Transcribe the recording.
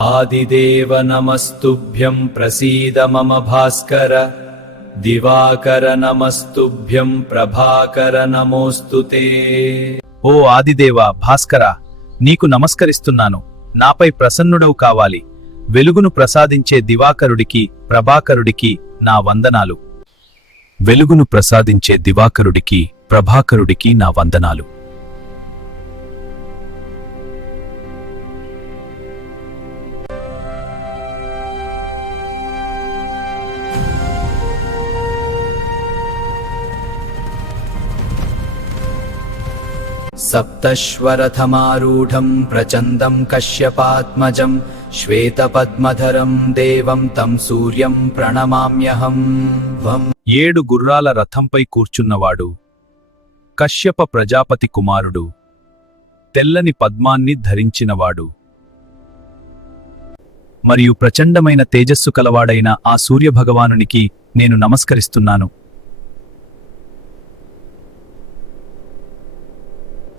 ఆదిదేవ నమస్తుభ్యం ప్రసీద మమ భాస్కర. దివాకర నమస్తుభ్యం ప్రభాకర నమోస్తుతే. ఓ ఆదిదేవ భాస్కర, నీకు నమస్కరిస్తున్నాను. నాపై ప్రసన్నుడవు కావాలి. వెలుగును ప్రసాదించే దివాకరుడికి ప్రభాకరుడికి నా వందనాలు. వెలుగును ప్రసాదించే దివాకరుడికి ప్రభాకరుడికి నా వందనాలు. సప్తశ్వరథమారూఢం ప్రచందం కశ్యపాత్మజం శ్వేతపద్మధరం దేవం తం సూర్యం ప్రణమామ్యహం. 7 గుర్రాల రథంపై కూర్చున్నవాడు కశ్యప ప్రజాపతి కుమారుడు, తెల్లని పద్మాన్ని ధరించినవాడు మరియు ప్రచండమైన తేజస్సు కలవాడైన ఆ సూర్యభగవానునికి నేను నమస్కరిస్తున్నాను.